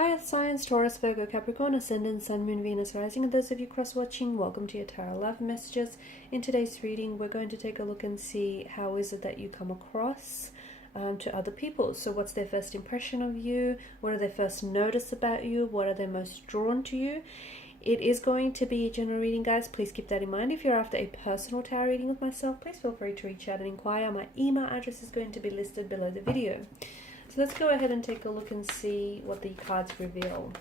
Hi, Earth Signs, Taurus, Virgo, Capricorn, Ascendant, Sun, Moon, Venus, Rising, and those of you cross-watching, welcome to your Tarot Love Messages. In today's reading, we're going to take a look and see how is it that you come across to other people. So what's their first impression of you? What do they first notice about you? What are they most drawn to you? It is going to be a general reading, guys. Please keep that in mind. If you're after a personal tarot reading with myself, please feel free to reach out and inquire. My email address is going to be listed below the video. So let's go ahead and take a look and see what the cards reveal.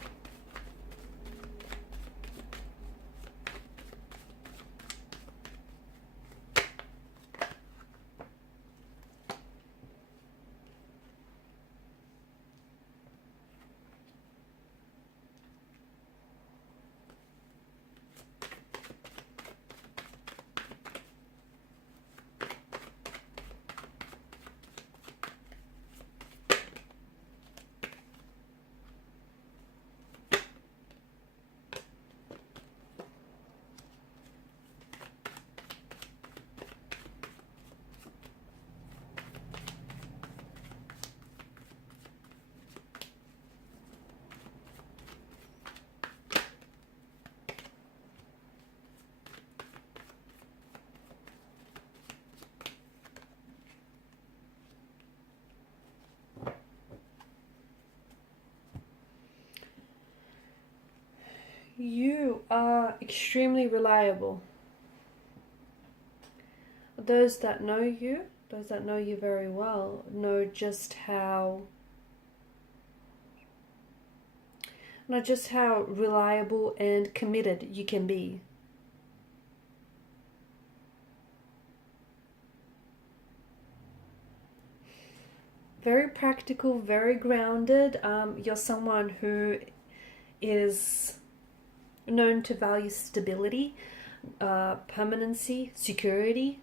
You are extremely reliable. Those that know you very well, know just how reliable and committed you can be. Very practical, very grounded. You're someone who is known to value stability, permanency, security.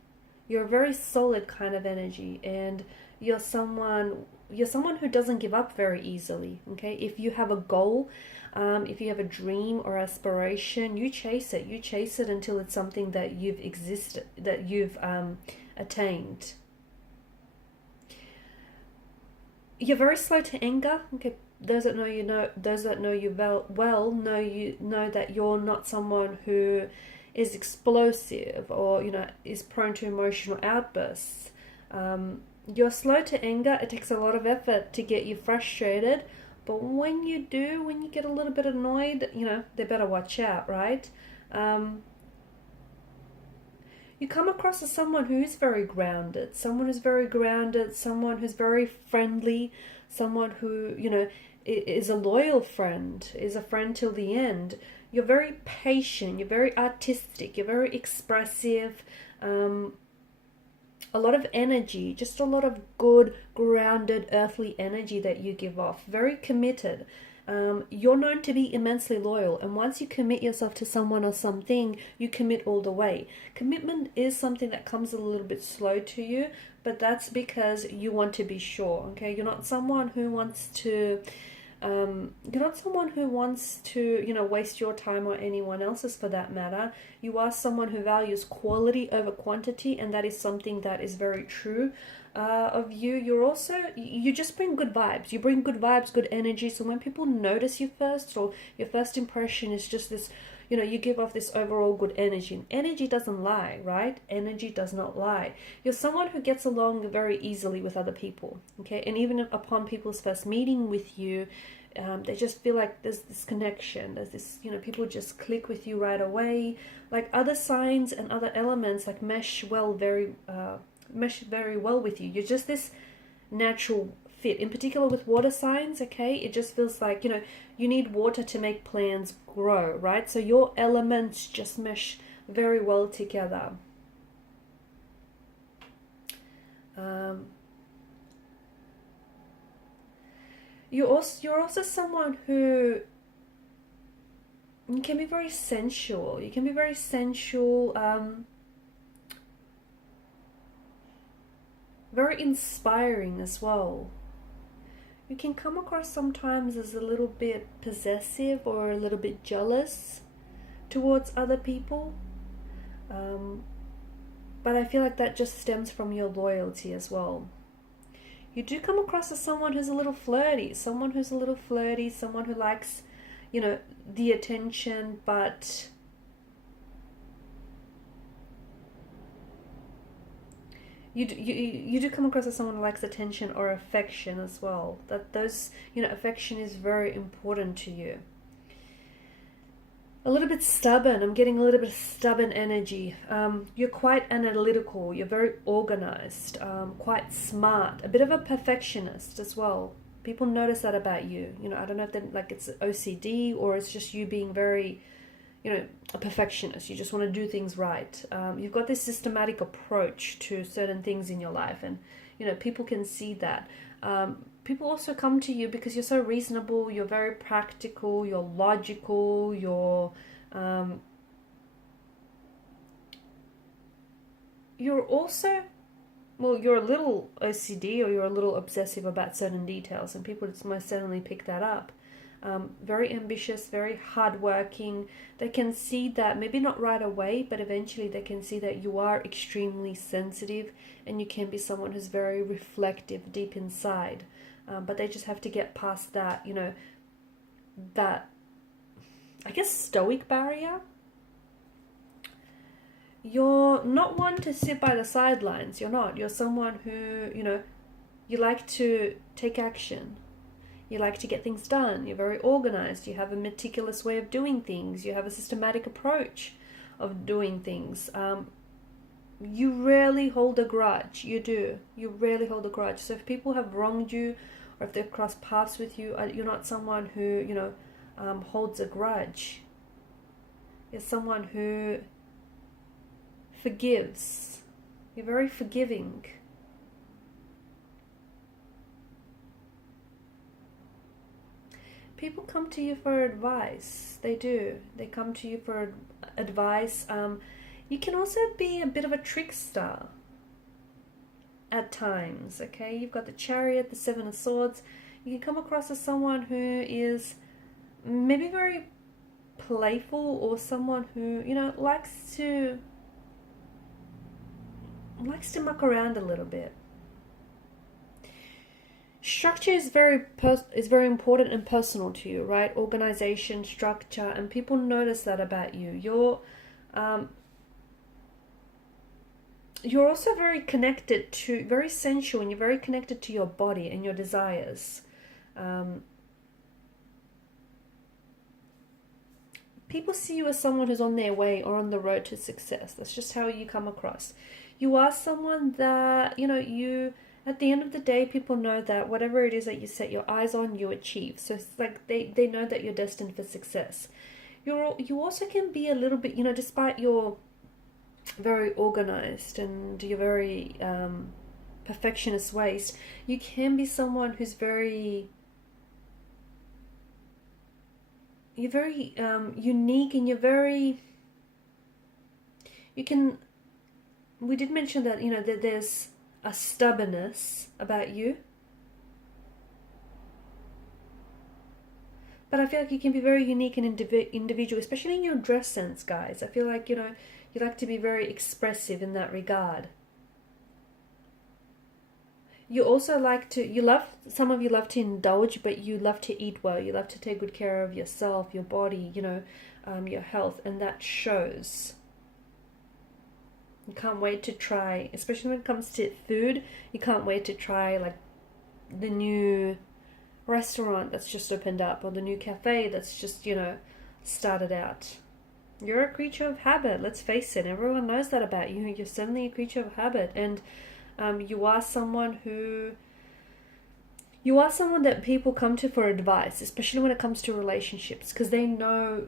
You're a very solid kind of energy, and you're someone who doesn't give up very easily. Okay, if you have a goal, if you have a dream or aspiration, you chase it. You chase it until it's something that you've attained. You're very slow to anger. Okay, those that know you know that you're not someone who is explosive or is prone to emotional outbursts. You're slow to anger. It takes a lot of effort to get you frustrated, but when you get a little bit annoyed, they better watch out, right? You come across as someone who is very grounded, someone who's very friendly, someone who, is a loyal friend, is a friend till the end. You're very patient, you're very artistic, you're very expressive, a lot of energy, just a lot of good, grounded, earthly energy that you give off. Very committed. You're known to be immensely loyal, and once you commit yourself to someone or something, you commit all the way. Commitment is something that comes a little bit slow to you, but that's because you want to be sure. Okay, you're not someone who wants to waste your time or anyone else's for that matter. You are someone who values quality over quantity, and that is something that is very true of you. You just bring good vibes. You bring good vibes, good energy. So when people notice you first, or your first impression is just this, you give off this overall good energy. And energy doesn't lie, right? Energy does not lie. You're someone who gets along very easily with other people, okay? And even upon people's first meeting with you, they just feel like there's this connection. There's this, people just click with you right away. Like other signs and other elements like mesh very well with you. You're just this natural fit. In particular with water signs, okay, it just feels like, you need water to make plants grow, right? So your elements just mesh very well together. You're also someone who you can be very sensual. You can be very sensual, very inspiring as well. You can come across sometimes as a little bit possessive or a little bit jealous towards other people. But I feel like that just stems from your loyalty as well. You do come across as someone who's a little flirty, someone who likes, you know, the attention, but you do come across as someone who likes attention or affection as well. That those, you know, affection is very important to you. A little bit stubborn. I'm getting a little bit of stubborn energy. You're quite analytical. You're very organized, quite smart, a bit of a perfectionist as well. People notice that about you. You know, I don't know if they're, like, it's OCD or it's just you being very, you know, a perfectionist. You just want to do things right. You've got this systematic approach to certain things in your life, and, you know, people can see that. People also come to you because you're so reasonable, you're very practical, you're logical, you're also, well, you're a little OCD or you're a little obsessive about certain details, and people most certainly pick that up. Very ambitious, very hardworking. They can see that, maybe not right away, but eventually they can see that you are extremely sensitive, and you can be someone who's very reflective deep inside. But they just have to get past that, you know, that, I guess, stoic barrier. You're not one to sit by the sidelines. You're not. You're someone who, you know, you like to take action. You like to get things done. You're very organized. You have a meticulous way of doing things. You have a systematic approach of doing things. You rarely hold a grudge. You do. You rarely hold a grudge. So if people have wronged you, or if they've crossed paths with you, you're not someone who, you know, holds a grudge. You're someone who forgives. You're very forgiving. People come to you for advice. They do. They come to you for advice. You can also be a bit of a trickster at times, okay? You've got the Chariot, the Seven of Swords. You can come across as someone who is maybe very playful, or someone who, you know, likes to muck around a little bit. Structure is very important and personal to you, right? Organization, structure, and people notice that about you. You're also very connected to, very sensual, and you're very connected to your body and your desires. People see you as someone who's on their way or on the road to success. That's just how you come across. You are someone that, you know, at the end of the day, people know that whatever it is that you set your eyes on, you achieve. So it's like they know that you're destined for success. You also can be a little bit, you know, despite your very organized and your very perfectionist ways, you can be someone who's you're very unique, and we did mention that, you know, that there's a stubbornness about you, but I feel like you can be very unique and individual, especially in your dress sense, guys. I feel like, you know, you like to be very expressive in that regard. You also some of you love to indulge, but you love to eat well. You love to take good care of yourself, your body, you know, your health, and that shows. You can't wait to try, especially when it comes to food, you can't wait to try, like, the new restaurant that's just opened up, or the new cafe that's just, you know, started out. You're a creature of habit, let's face it. Everyone knows that about you. You're certainly a creature of habit, and you are someone that people come to for advice, especially when it comes to relationships, because they know,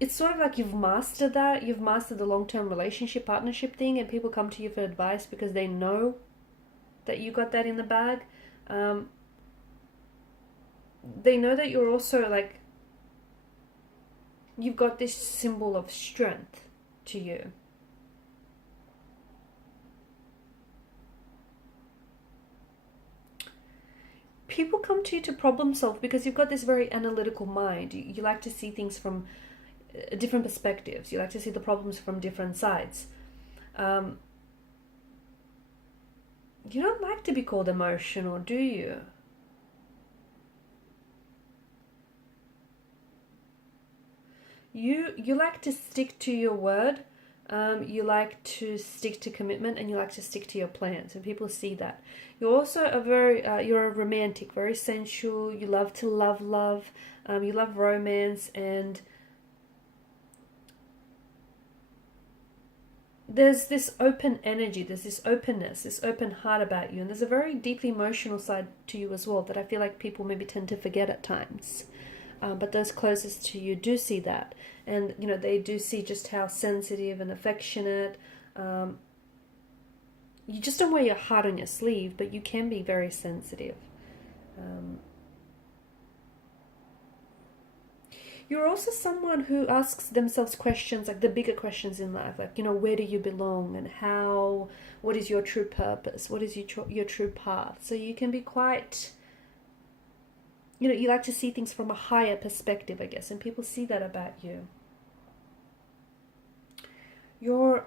it's sort of like you've mastered that. You've mastered the long-term relationship, partnership thing, and people come to you for advice because they know that you got that in the bag. They know that you're also, like, you've got this symbol of strength to you. People come to you to problem solve because you've got this very analytical mind. You like to see things from different perspectives. You like to see the problems from different sides. You don't like to be called emotional, do you? You like to stick to your word. You like to stick to commitment, and you like to stick to your plans, and people see that. You're also a very you're a romantic, very sensual. You love to love. You love romance, and there's this open energy, there's this openness, this open heart about you, and there's a very deeply emotional side to you as well that I feel like people maybe tend to forget at times. But those closest to you do see that, and you know, they do see just how sensitive and affectionate. You just don't wear your heart on your sleeve, but you can be very sensitive. You're also someone who asks themselves questions, like the bigger questions in life, like, you know, where do you belong, and how, what is your true purpose, what is your true path. So you can be quite, you know, you like to see things from a higher perspective, I guess, and people see that about you. You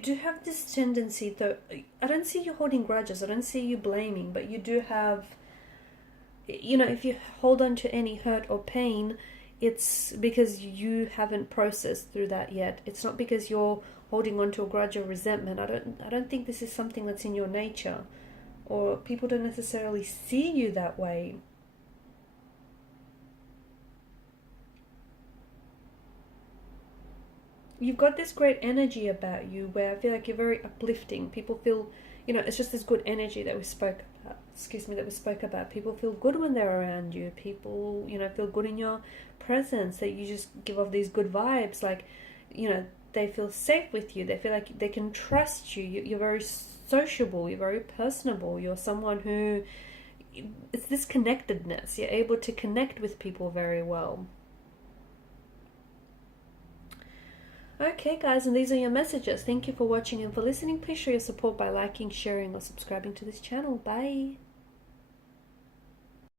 do have this tendency, though, I don't see you holding grudges, I don't see you blaming, but you do have, you know, if you hold on to any hurt or pain, it's because you haven't processed through that yet. It's not because you're holding on to a grudge or resentment. I don't think this is something that's in your nature, or people don't necessarily see you that way. You've got this great energy about you where I feel like you're very uplifting. People feel, you know, it's just this good energy that we spoke about. Excuse me, that we spoke about. People feel good when they're around you. People, you know, feel good in your presence. That you just give off these good vibes. Like, you know, they feel safe with you. They feel like they can trust you. You're very sociable. You're very personable. You're someone who, it's this connectedness. You're able to connect with people very well. Okay guys, and these are your messages. Thank you for watching and for listening. Please show your support by liking, sharing or subscribing to this channel. Bye.